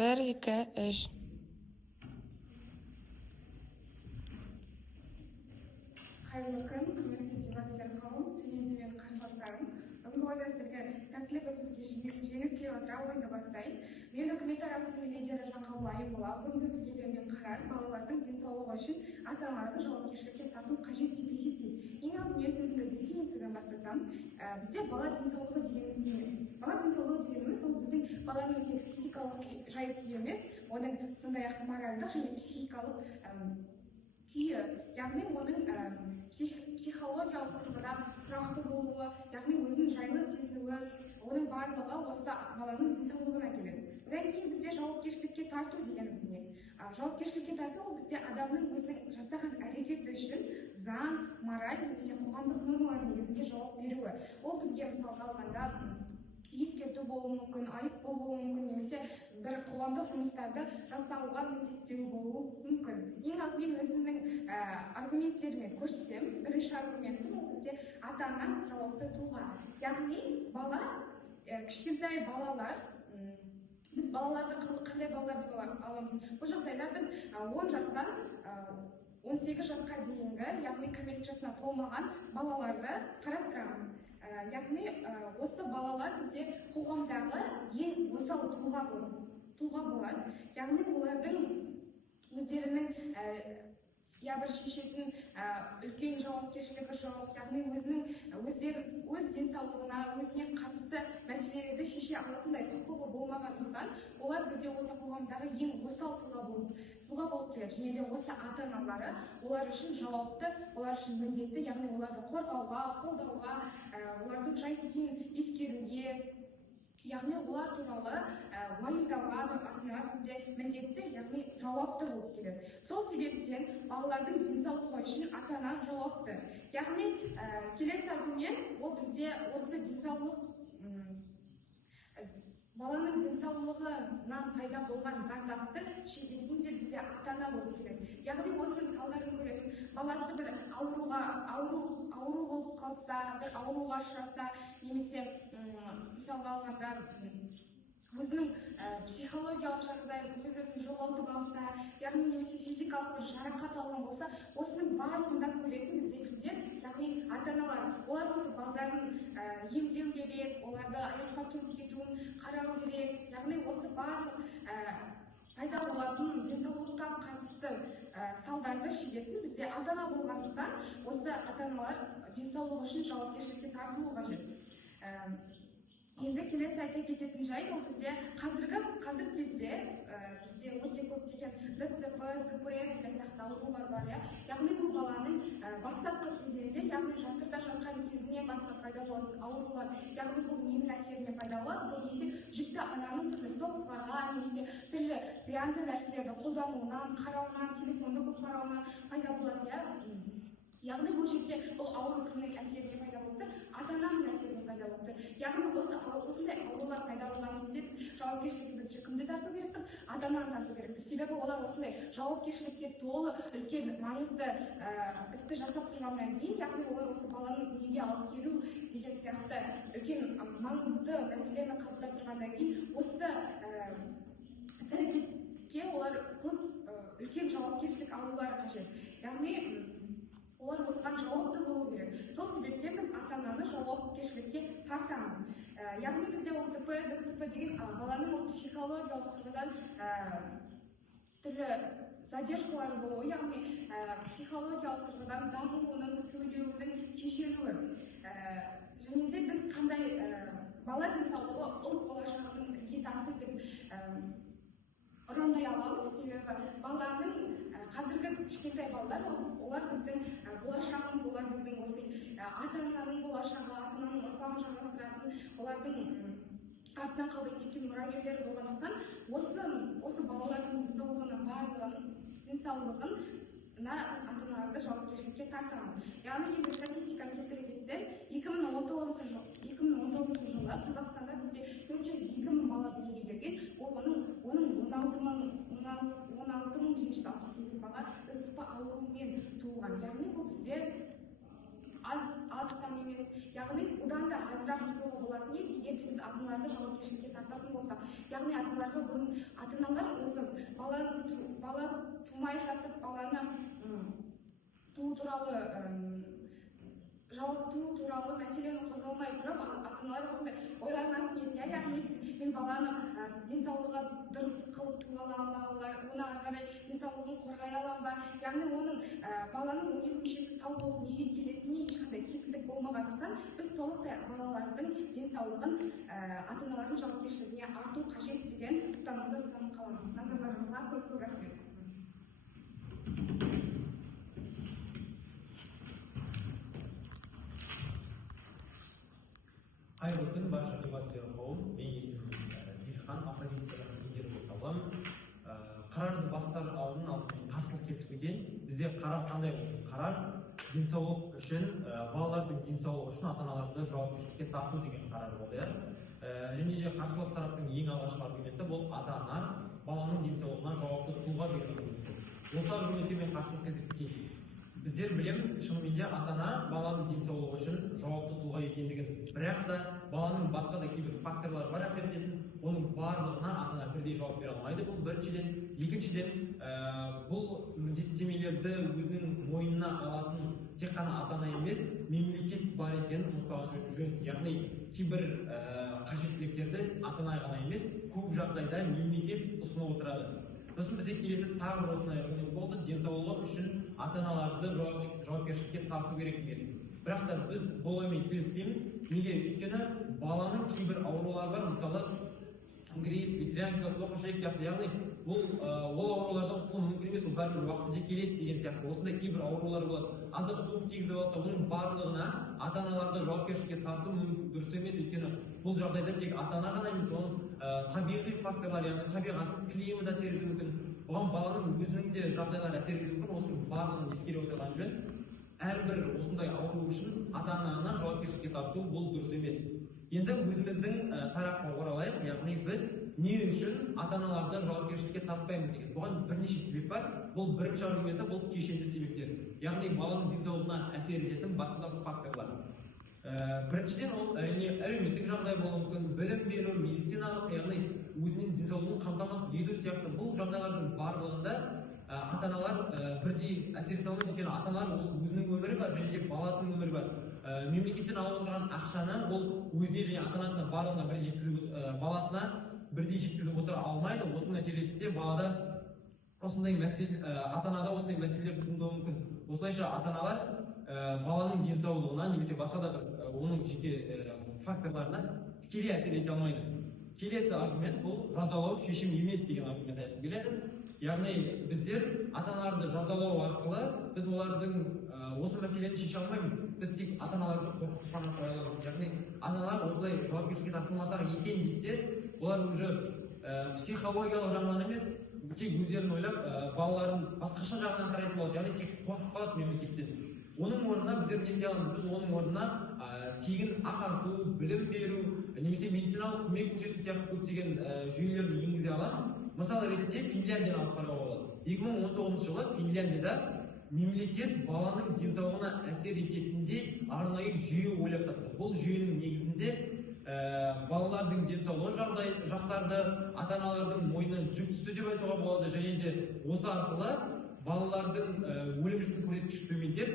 1, 2, 3. Қайырлы күн, құрметті дебаттер қауым, төменде мен қарсыластарым. Бүгінгі ойда сіздерге сәттілік өткізуге жеңіс тілей отыра ойынды бастайын. Мен үкімет тарапының лидері Жаңғабыл Айымова. Бүгінгі бізге берген қарар балалардың денсаулығы үшін ата-аналарды жауапкершілікке тарту қажет деп есептеймін. Ең алдымен сөзімді дефинициядан бастасам, бізде бала денсаулығы дегеніміз не? Бала денсаулығы дегеніміз ол біздің баланың тек физикалық жай-күйі емес, оның сондай-ақ моральдық және психикалық күйі, яғни оның психологиялық тұрғыдан тұрақты болуы, яғни өзінің жайлы сезінуі, оның барлығы осы баланың денсаулығына келеді. Одан кейін бізде жауапкершілікке тарту дегеніміз не? Жауапкершілікке тарту ол бізде адамның өзінің жасаған әрекеті үшін заң, мораль немесе қоғамдық нормалар негізінде жауап беруі. Ол бізге мысалға алғанда ескерту болуы мүмкін, айып болуы мүмкін, немесе бір қоғамдық жұмыстарды жасауға міндеттеу болуы мүмкін. Ең алдымен өзімнің аргументтеріме көрсетсем, бірінші аргументім ол бізде ата-ана жауапты тұлға. Яғни бала, кішкентай балалар, біз балаларды қандай балалар деп аламыз? Бұл жағдайда біз 10 жастан 18 жасқа дейінгі, яғни кәмелет жасына толмаған балаларды қарастырамыз. Яғни осы балалар бізде қоғамдағы ең осал тұлға болады. Яғни олардың өздерінің бір шешетін үлкен жауапкершілігі жоқ, яғни өз денсаулығына, өзіне қатысты мәселелерді шеше алатындай құқығы болмағандықтан, олар бізде осы қоғамдағы ең осал тұлға болып келеді. Және де осы ата-аналары олар үшін жауапты, олар үшін міндетті, яғни оларды қорғауға, қолдауға, олардың жай-күйін ескеруге, яғни олар туралы уайымдауға ата-ана бізде міндетті, яғни жауапты болып келеді. Сол себептен балалардың денсаулығы үшін ата-ана жауапты. Яғни келесі аргумент ол бізде осы денсаулық баланың денсаулығынан пайда болған зардапты шегетін де бізде ата-ана болып келеді. Яғни осының салдарын көретін баласы бір ауру болып қалса, бір ауруға ұшыраса, немесе мысалға алғанда өзінің психологиялық жағдай өзін жоғалтып алса, яғни немесе физикалық бір жарақат алған болса, осының барлығында көретін бізде кімдер, яғни ата-аналар. Олар осы балдарын емдеу керек, оларды аяққа тұрып кетуін қарау керек, яғни осы барлық пайда болатын денсаулыққа қатысты салдарды шегетін бізде ата-ана болғандықтан, осы ата-аналар денсаулығы үшін жауапкершілікке тартылуы қажет. Енді келесі айта кететін жай, ол бізде қазір кезде бізде өте көптеген ДЦП, ЗП деген сияқты аурулар бар. Яғни бұл баланың бастапқы кезеңінде, яғни жатырда жатқан кезінен бастап пайда болатын аурулар, яғни бұл ненің әсерінен пайда болады? Бұл немесе жүкті ананың түрлі соққыларға, немесе түрлі зиянды нәрселерді қолдануынан, қарауынан, телефонды көп қарауынан пайда болады. Яғни бұл жерде бұл ауру кімнің әсерінен пайда болып тұр? Ата-ананың әсерінен пайда болып тұр. Яғни осындай аурулар пайда болған кезде біз жауапкершілікті бірінші кімді тарту керекпіз? Ата-ананы тарту керекпіз. Себебі олар осындай жауапкершілікке толы үлкен маңызды істі жасап тұрғаннан кейін, яғни олар осы баланы дүниеге алып келу деген сияқты үлкен маңызды мәселені қабылдап тұрғаннан кейін, осы іс-әрекетке олар көп үлкен жауапкершілік алулары қажет. Яғни олар осыған жауапты болу керек. Сол себептен біз ата-ананы жауапкершілікке тартамыз. Яғни бізде ол ДЦП деген баланың психологиялық тұрғыдан түрлі задержкалар болуы, яғни психологиялық тұрғыдан дамуының, сөйлеудің тежелуі. Және де біз қандай бала денсаулығы ұлт болашағының іргетасы деп ұрандай аламыз. Себебі баланың қазіргі кішкентай балалар, олар біздің болашағымыз, олар біздің осы ата-ананың болашағы, ата-ананың ұрпағын жалғастыратын, олардың артынан қалдырып кеткен мұрагерлері болғандықтан, осы балалардың денсаулығына ата-аналарды жауапкершілікке тартамыз. Яғни енді статистиканы келтіре кетсем, 2019 жылы Қазақстанда бізде 402.000 бала дүниеге келген, оның 16.768 бала ДЦП ауруымен туылған. Яғни бұл бізде аз сан емес. Яғни одан да азырақ жасауға болатын еді, егер біз ата-аналарды жауапкершілікке тоқтататын болсақ, яғни ата-аналарға бұрын ата-аналар осы бала тумай жатып баланы туу туралы мәселені қозғалмай тұрып, ата-аналар осындай ойланатын еді, яғни мен баланы денсаулығы дұрыс қылып туа аламын ба, оған қарай денсаулығын қорғай аламын ба, яғни оның баланың 12 мүшесі сау болып дүниеге келетініне ешқандай кепілдік болмағандықтан біз толықтай балалардың денсаулығын ата-аналардың жауапкершілігіне арту қажет деген ұстанымды ұстанып қаламыз. Назарларыңызға көп рахмет. Қайырлы күн, барша дебаттер қауым. Мен есімім Зильхан, оппозицияның лидері болып табыламын. Қарарды бастар алдын қарсылық келтірмеген, бізде қарар қандай болды? Қарар денсаулық үшін, балалардың денсаулығы үшін ата-аналарды жауапкершілікке тарту деген қарар болды. Және де қарсылас тараптың ең алғашқы аргументі бұл ата-ана баланың денсаулығына жауапты тұлға деген аргумент. Осы аргументке мен қарсылық келтірмеймін. Біздер білеміз, шынымен де ата-ана баланың денсаулығы үшін жауапты тұлға екендігін, бірақ та баланың басқа да кейбір факторлар бар әсер ететін, оның барлығына ата-ана бірдей жауап бере алмайды. Бұл біріншіден, екіншіден, бұл міндеттемелерді өзінің мойнына алатын тек қана ата-ана емес, мемлекет бар екенін ұмытпаған жөн. Яғни кейбір қажеттіліктерді ата-ана ғана емес, көп жағдайда мемлекет ұсынып отырады. Сосын бізде келесі тағы бір осындай аргумент болды, денсаулығы үшін ата-аналарды жауапкершілікке тарту керек деген. Бірақ та біз бұл оймен келіспейміз. Неге? Өйткені баланың кейбір аурулары бар, мысалы грипп, ветрянка, соқыршек сияқты, яғни ол аурулардан құтылу мүмкін емес, ол бәрібір уақытында келеді деген сияқты. Осындай кейбір аурулар болады. Аздап суық тигізіп алса, оның барлығына ата-аналарды жауапкершілікке тарту дұрыс емес, өйткені бұл жағдайда тек ата-ана ғана емес, оның табиғи факторлар, яғни табиғат, климат әсер етуі мүмкін, оған баланың өзінің де жағдайлары әсер етуі мүмкін. Осының барлығын ескере отырған жөн. Әрбір осындай ауру үшін ата-ананы жауапкершілікке тарту бұл дұрыс емес. Енді өзіміздің тарапқа оралайық, яғни біз не үшін ата-аналарды жауапкершілікке тартпаймыз деген. Бұған бірнеше себеп бар. Бұл бірінші аргументі, бұл кешенді себептер. Яғни баланың денсаулығына әсер ететін басқа да факторлар. Біріншіден ол әлеуметтік жағдай болуы мүмкін, білім беру, медициналық, яғни өзінің денсаулығын қамтамасыз ету сияқты бұл жағдайлардың барлығында ата-аналар бірдей әсер ете алмайды. Өйткені ата-аналар ол өзінің өмірі бар, және де баласының өмірі бар. Мемлекеттен алып отырған ақшаны ол өзіне және ата-анасына барлығына бірдей жеткізіп, баласына бірдей жеткізіп отыра алмайды. Осының нәтижесінде балада осындай ата-анада осындай мәселелер туындауы мүмкін. Осылайша ата-аналар баланың денсаулығына немесе басқа да оның жеке факторларына тікелей әсер ете алмайды. Келесі аргумент бұл жазалау шешім емес деген аргумент айтып келеді. Яғни біздер ата-аналарды жазалау арқылы біз олардың осы мәселені шеше алмаймыз. Біз тек ата-аналарды қорқытып қана қоя аламыз. Яғни ата-аналар осылай жауапкершілікке тартылмаса екен дейді, олар уже психологиялық жағынан емес, тек өздерін ойлап, балаларын басқаша жағынан қарайтын болады. Яғни тек қорқып қалады мемлекеттен. Оның орнына біздер не істей аламыз? Біз оның орнына тегін ағарту, білім беру, немесе медициналық көмек көрсету сияқты көптеген жүйелерді енгізе аламыз. Мысалы ретінде Финляндияны алып қарауға болады. 2019 жылы Финляндияда мемлекет баланың денсаулығына әсер ететіндей арнайы жүйе ойлап тапты. Бұл жүйенің негізінде балалардың денсаулығы жақсарды, ата-аналардың мойнынан жүк түсті деп айтуға болады, және де осы арқылы балалардың өлім-жітім көрсеткіші төмендеп,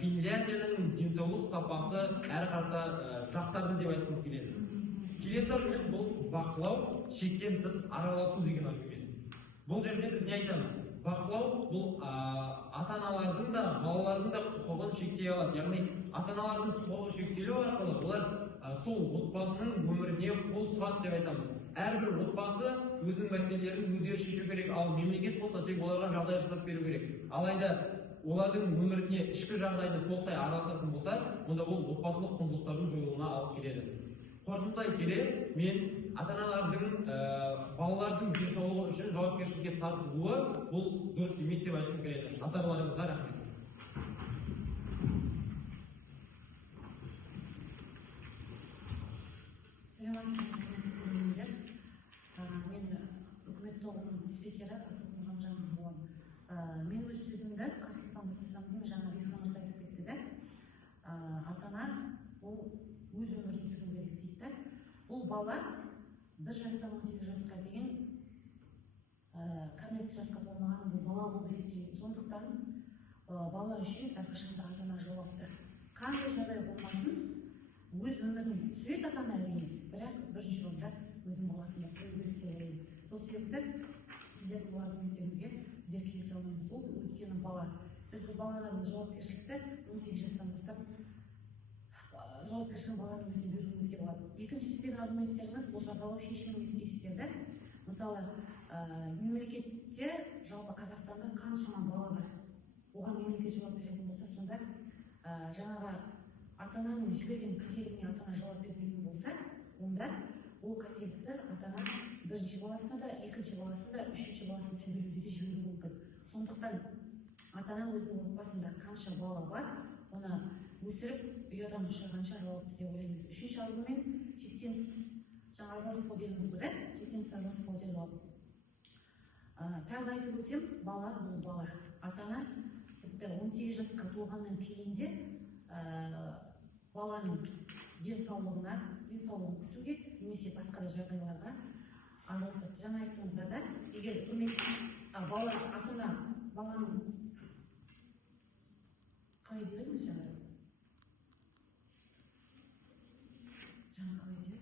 Финляндияның денсаулық сапасы әрі қарата жақсарды деп айтқымыз келеді. Келесі аргумент бұл бақылау, шектен тыс араласу деген аргумент. Бұл жерде біз не айтамыз? Бақылау бұл ата-аналардың да, балалардың да құқығын шектей алады. Яғни ата-аналардың құқығы шектелу арқылы олар сол отбасының өміріне қол сұғады деп айтамыз. Әрбір отбасы өзінің мәселелерін өздері шешу керек, ал мемлекет болса тек оларға жағдай жасап беру керек. Алайда олардың өміріне ішкі жағдайды толықтай араласатын болса, онда ол отбасылық құндылықтардың жойылуына алып келеді. Қорытындылай келе, мен ата-аналардың балалардың денсаулығы үшін жауапкершілікке тартылуы бұл дұрыс емес деп айтқым келеді. Назарларыңызға рахмет. Мен үкімет тобының спикері Ғалымжан боламын. Мен өз сөзімді қарсылықтан бастасам, жаңа Бекман мырза айтып кетті де, ата-ана ол өз өмірін сүру керек дейді. Ол бала 1 жастан 18 жасқа дейін кәмелеттік жасқа толмаған бұл бала болып есептеледі. Сондықтан бала үшін әрқашанда ата-ана жауапты. Қандай жағдай болмасын, өз өмірін сүреді ата-ана әрине, бірақ бірінші орында өзінің баласын да қою керек деп ойлаймын. Сол себепті сіздердің бұл аргументтеріңізге біздер келісе алмаймыз. Ол өйткені бала. Біз баланың жауапкершілікті 18 жастан бастап жауапкершілігін баланың өзіне беруімізге болады. Екінші сіздердің аргументтеріңіз бұл жазалау шешімін істейсіздер. Мысалы, мемлекетте жалпы Қазақстанда қаншама бала бар. Оған мемлекет жауап беретін болса, сонда жаңағы ата-ананың жіберген қателігіне ата-ана жауап бермейтін болса, онда ол қателікті ата-ана бірінші баласына да, екінші баласына да, үшінші баласына да беруге де жіберуі мүмкін. Сондықтан ата-ана өзінің отбасында қанша бала бар, оны өсіріп, ұядан ұшырғанша жауапты деп ойлаймыз. Үшінші аргумент шектенсіз жаңа араласпау дедіңіз ғой, шектенсіз араласпау деді ғой. Тағы да айтып өтем, бала бұл бала. Ата-ана тіпті 18 жасқа толғаннан кейін де баланың денсаулығын күтуге немесе басқа да жағдайларға араласады. Жаңа айттыңыздар да, егер ата-ана баланың қалай дедіңіз жаңа қалай деді?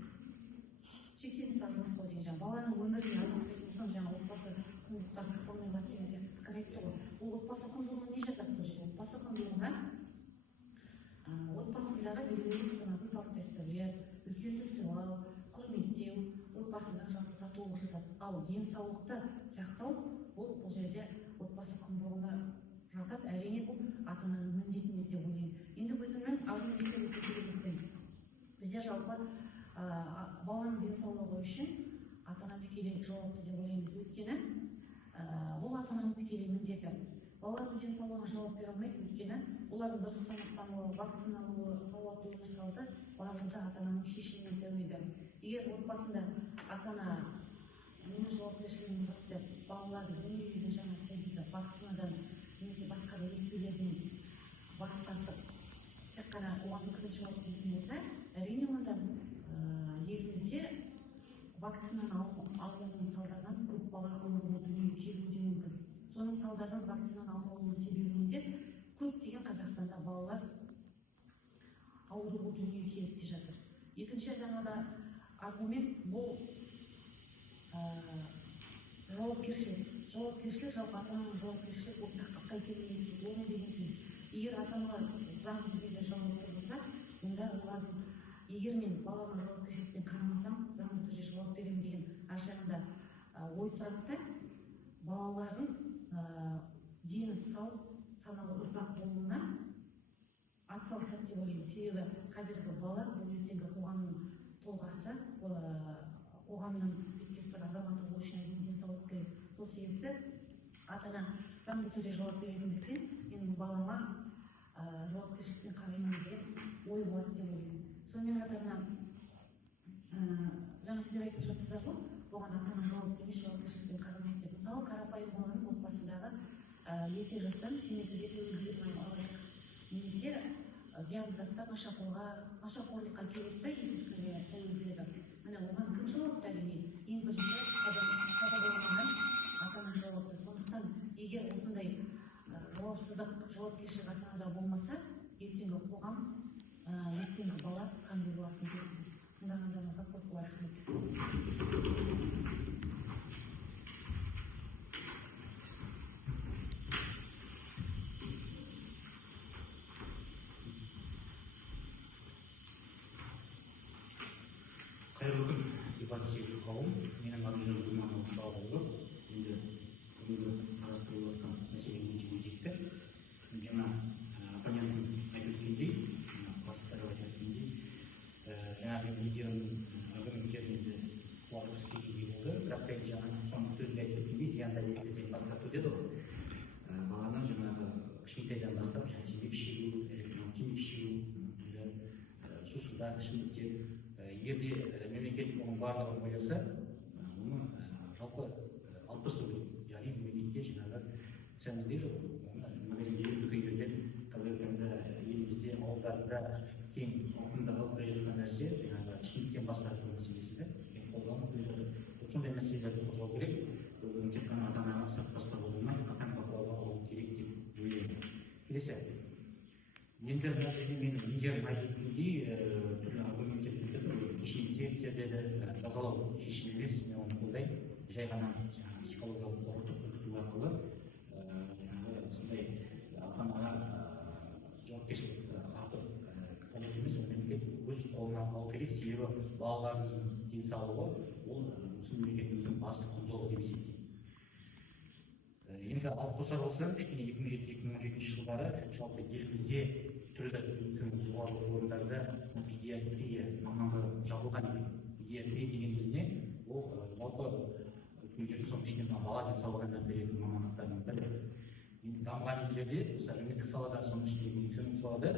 Шектенсіз араласпау деген жаңа баланың өміріне араласпайтын болсаң, жаңа отбасы құндылықтар сақталмай қалады деген сияқты пікір айтты ғой. Ол отбасы құндылығына не жатады бұл жерде? Отбасы құндылығына отбасындағы белгілі ұстанатын салт-дәстүрлер, үлкенді сыйлау, құрметтеу, отбасындағы татулық жатады. Ал денсаулықты сақтау бұл жерде отбасы құндылығына жатады. Әрине бұл ата-ананың міндетіне деп ойлаймын. Енді өзімнің аргументтерімді келтірсем, біздер жалпы баланың денсаулығы үшін ата-ана тікелей жауапты деп ойлаймыз. Өйткені бұл ата-ананың тікелей міндеті. Балалардың денсаулығына жауап бере алмайды, өйткені олардың дұрыс тамақтануы, вакциналауы, салауатты өмір салты барлығы ата-ананың шешіміне тәуелді. Егер отбасында ата-ана менің жауапкершілігім жоқ деп балаларды дүниеге жаңа сәбиді вакцинадан немесе басқа да екпелерден бас тартып, тек қана оған үкімет жауап беретін болса, әрине онда елімізде вакцинаны алудың салдарынан көп бала ауруы дүниеге келуі мүмкін. Соның салдарынан вакцинаны алуының себебінде көптеген Қазақстанда балалар ауруы дүниеге келіп те жатыр. Екінші жаңада аргумент бұл жауапкершілік, жалпы ата-ананың жауапкершілік бұл сақтыққа итермелейді. Оны деген сөз, егер ата-аналар заң жүзінде жауапты болса, онда олардың егер мен балама жауапкершілікпен қарамасам, заңды түрде жауап беремін деген аржағында ой тұрады да, балалардың дені сау, саналы ұрпақ болуына атсалысады деп ойлаймын. Себебі қазіргі бала бұл ертеңгі қоғамның тұлғасы, қоғамның бетке азаматы болу үшін денсаулық керек. Сол себепті ата-ана заңды түрде жауап беретіндіктен менің балама жауапкершілікпен қараймын деп ой болады деп ойлаймын. Сонымен қатар жаңа сіздер айтып жатсыздар ғой, оған ата-ана жауапты емес, жауапкершілікпен қарамайды деп. Мысалы, қарапайым болған отбасындағы ерте жастан темекіге тәуелділігін алайық, немесе зиянды заттар нашақорлыққа келеді де есірткіге тәуелділігі. Міне оған кім жауапты? Әрине ең бірінші қадағаланған ата-ана жауапты. Сондықтан егер осындай жауапсыздық, жауапкершілік ата-анада болмаса, ертеңгі қоғам, ертеңгі бала қандай болатыны белгісіз. Тыңдағандарыңызға көп рахмет. Қайырлы күн, дебат сүйер қауым. Менің атымнан Гүлманов Шағұлы. Енді бүгінгі қарастырылып жатқан мәселе өте өзекті. Жаңа оппоненттің айтып өткендей, бастықтар айтып өткендей, жаңағы видеоның аргументтерінде қуатысы кезінде болды. Бірақ та жаңа соңғы сөзінде айтып өткендей, зиянды әдеттерден бас тарту деді ғой. Баланы жаңағы кішкентайдан бастап темекі шегу, электронды темекі шегу, сусындар, ішімдіктер. Егер де мемлекет оның барлығын ойласа, оны жалпы алып тастау керек. Яғни мемлекетке жаңағы ценз дейді ғой, оны магазиндегі дүкендерден қазіргі таңда елімізде ауылдарда кең ауқымда алып келе жатқан нәрсе жаңағы ішімдіктен бас тарту мәселесі де қолданып мәселелерді қозғау керек. Бұл тек қана ата-ана мақсат бастауға болмай, қатаң бақылауға алу керек деп ойлаймын. Келесі. Енді мына жерде менің лидерім айтатындай түрлі аргументтер келтірді, кешенді себептерді жазалау шешім емес, мен оны қолдаймын. Жай ғана психологиялық оқыту арқылы осындай ата-анаға жауапкершілікті артып қажет емес, мемлекет өз қолына алу керек. Себебі балаларымыздың денсаулығы ол біздің мемлекетіміздің басты құндылығы деп есептеймін. Енді алып қосар болсам, кішкене 2007-2017 жылдары жалпы елімізде түрлі медицина жоғары орындарда педиатрия мамандығы жабылған екен. Педиатрия дегеніміз не? Ол жалпы өткендердің соның ішінде бала денсаулығына беретін мамандықтардың бірі. Енді дамыған елдерде, осы әлеуметтік салада, соның ішінде медициналық салада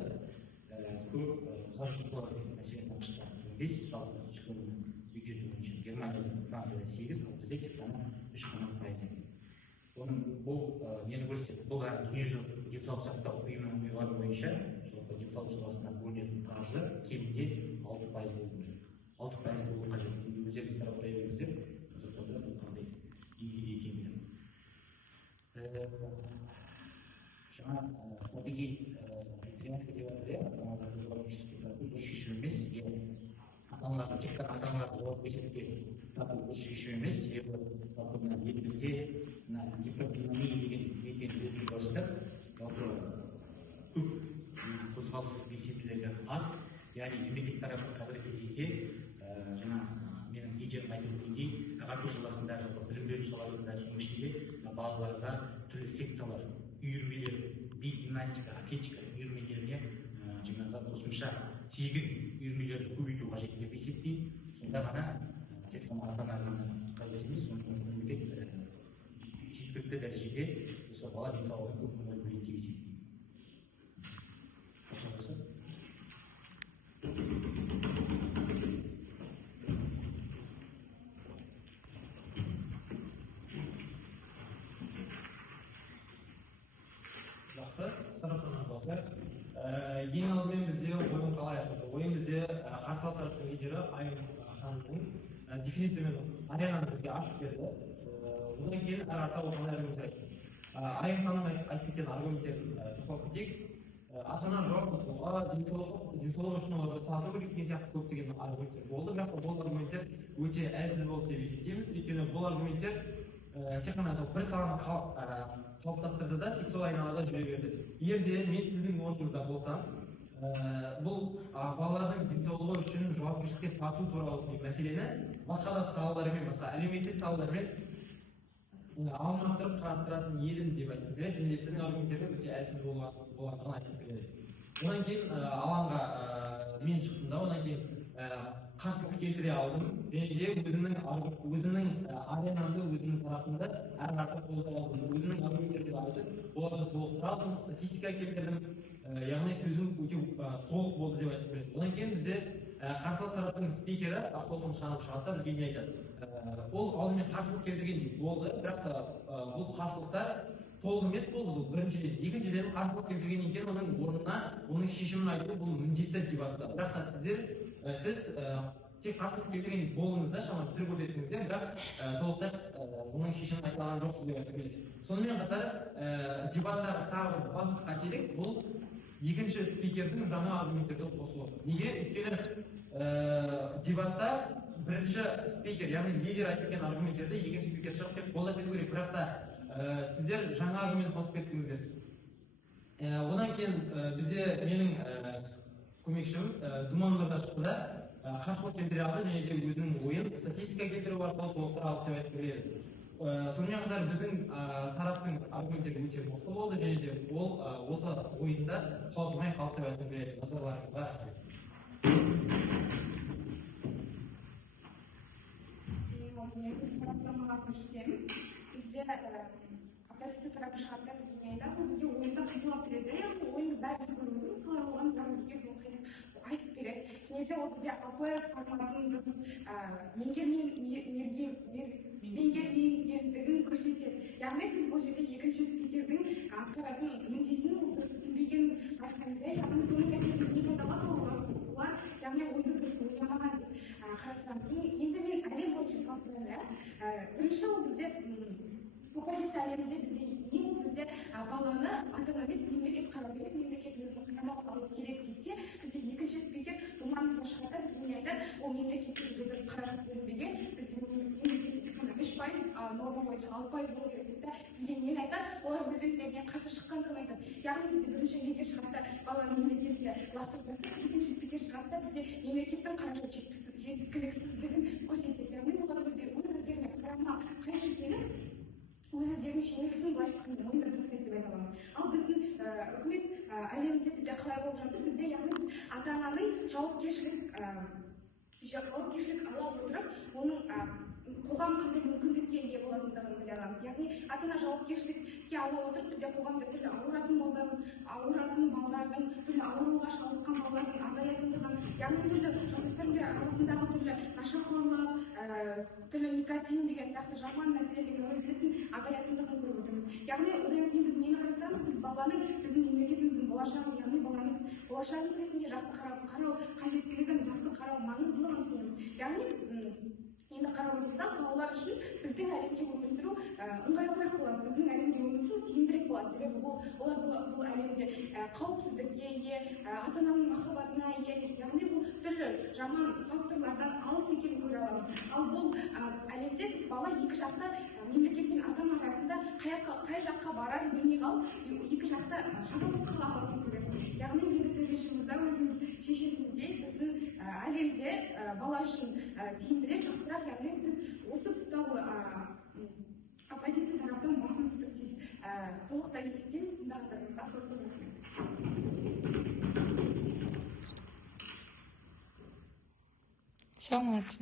көп заңдылықтар мәселен ақшта 15 жалпы ішкі бюджет бойынша Германияда, Францияда 8, ал бізде тек қана 3%. Бұл нені көрсетеді? Бұл дүниежүзілік денсаулық сақтау ұйымының ұйғарымы бойынша жалпы денсаулық саласына бөлінетін қаржы кемінде 6% болу керек. 6% болу қажет. Өздеріңіз сараптай беріңіздер, Қазақстанда бұл қандай деңгейде екенін. Жаңа табиғи ветеринария деп жатыр, бұл шешім емес. Ата-аналардың тек қана ата-аналардың жауапкершілікке тарту бұл шешім емес. Себебі елімізде гипертонемия деген белгіні бастап, жалпы көп қозғалыссыз белсенділігі аз. Яғни мемлекет тарапы қазіргі кезде жаңа менің лидерім айтып өткендей, ағарту саласында, білім беру саласында, соның ішінде балаларға түрлі секциялар, үйірмелер, би гимнастика, атлетика үйірмелеріне жаңағы қосымша тегін үйірмелерді көбейту қажет деп есептеймін. Сонда ғана тек қана ата-ананың қажет емес, сондықтан мемлекет жеткілікті дәрежеде осы бала денсаулығына көп көңіл бөледі деп есептеймін. Жақсы, сұрақтан бастайық. Ең алдымен бізде ойын қалай ашылды? Ойын бізде қарсыластардың лидері Айым ханымның дефинициямен аренаны бізге ашып берді. Одан кейін әр арта оқыған аргументтер айтты. Айым ханым айтып кеткен аргументтерін тоқталып кетейік. Ата-ана жауапқа денсаулығы үшін оларды тарату керек деген сияқты көптеген аргументтер болды, бірақ бұл аргументтер өте әлсіз болды деп есептейміз. Өйткені бұл аргументтер тек қана бір саланы қалыптастырды да тек сол айналада жүре берді. Егер де мен сіздің орныңызда болсам, бұл балалардың денсаулығы үшін жауапкершілікке тарту туралы мәселені басқа да салалармен, басқа әлеуметтік салалармен алмастырып қарастыратын едім деп айтып береді, және сіздің аргументтеріңіз өте әлсіз болғандығын айтып береді. Одан кейін алаңға мен шықтым да, одан кейін қарсылық келтіре алдым, және де өзімнің аренамды, өзімнің тарапымды әр артық қолдай алдым, өзімнің аргументтерімді айтып, оларды толықтыра алдым, статистика келтірдім, яғни сөзім өте толық болды деп айтып береді. Одан кейін бізде қарсылас тараптың спикері Ақтолқын ханым шығады, бізге не айтады? Ол алдымен қарсылық келтірген болды, бірақ бұл қарсылықтар толық емес болды. Бұл біріншіден, екіншіден қарсылық келтірген екен, оның орнына оның шешімін айту бұл міндетті деп атады. Бірақ сіз тек қарсылық келтірген болдыңыз да, шамамен түр көрсеттіңіздер, бірақ толықтай оның шешімін айтылған жоқсыз деп айтып келеді. Сонымен қатар дебаттағы тағы бір басты қателік бұл екінші спикердің жаңа аргументтерді қосуы. Неге? Өйткені дебатта бірінші спикер, яғни лидер айтып кеткен аргументтерді екінші спикер шығып тек қолдап кету керек, бірақ та сіздер жаңа аргумент қосып кеттіңіздер. Одан кейін бізде менің көмекшім Думан мырза шықты да қарсылық келтіре алды, және де өзінің ойын статистика келтіру арқылы толықтыра алды деп айтып береді. Сонымен қатар біздің тараптың аргументтері өте мықты болды, және де ол осы ойында қалдырмай қалды деп айтып береді. Назарларыңызға рахмет. Сараптамаға көшсем, бізде оппозиция тарапы шығады, бізге не айтады, бізге ойында қайталап береді, яғни ойынды бәріміз көріп отырмыз, қалай болғанын бірақ бізге соны қайтып айтып береді. Және де ол бізде АПФ форматының дұрыс меңгермегендігін көрсетеді. Яғни біз бұл жерде екінші спикердің атқаратын міндетін ол дұрыс түсінбегенін байқаймыз, яғни соның кәсібін не пайдаланып олар яғни ойды дұрыс ойламаған деп қарастырамыз. Енді мен әлем бойынша факторлар. Бірінші ол бізде оппозиция әлемінде бізде не ол бізде баланы ата-ана емес мемлекет қарау керек, мемлекет өзінің қадамалық алу керек дейді де, бізде екінші спикер бұл маңызды шығарда біз не айтады, ол мемлекетке дұрыс қаражат бөлінбеген, бізде мемлекетте тек қана 3% норма бойынша 6% болу керек дейді да, бізге нені айтады, олар өздеріне қарсы шыққандығын айтады. Яғни бізде бірінші лидер шығарда баланы мемлекетке лақтырып тастайды, екінші спикер шығарда бізде мемлекеттің қаражат жеткіліксіздігін көрсетеді. Яғни олар өздеріне қарама қайшы келіп өздерінің шенексін былайша айтқанда мойындап тастайды деп айта аламыз. Ал біздің үкімет әлемінде бізде қалай болып жатыр? Бізде яғни ата-ананың жауапкершілік ала отырып, оның қоғам қандай мүмкіндікке ие болатындығын біле аламыз. Яғни ата-ана жауапкершілікке ала отырып, бізде қоғамда түрлі ауыратын балалардың, түрлі ауруға шалдыққан балалардың азаятындығын, яғни түрлі жасөспірімдер арасындағы түрлі нашақорлық, түрлі никотин деген сияқты жаман нәрселерге тәуелділіктің азаятындығын көріп отырмыз. Яғни одан кейін біз нені қарастырамыз? Біз баланы біздің мемлекетіміздің болашағын, яғни баланың болашағын ретінде жақсы қарау қажеттілігін, жақсы қарау маңыздылығын түсінеміз. Яғни енді қарап отырсақ, балалар үшін біздің әлемде өмір сүру ыңғайлырақ болады, біздің әлемде өмір сүру тиімдірек болады. Себебі олар бұл әлемде қауіпсіздікке ие, ата-ананың махаббатына ие, яғни бұл түрлі жаман факторлардан алыс екенін көре аламыз. Ал бұл әлемде бала екі жақта мемлекет пен ата-ана арасында қай жаққа барарын білмей қалып, екі жақта шатасып қалатынын көреміз. Яғни енді төрешімізді өзіміз шешетіндей біздің әлемде бала үшін тиімдірек, жақсырақ, яғни біз осы тұста оппозиция тараптан басым түстік деп толықтай есептейміз. Тыңдарыңызға көп рахмет. Все, молодцы.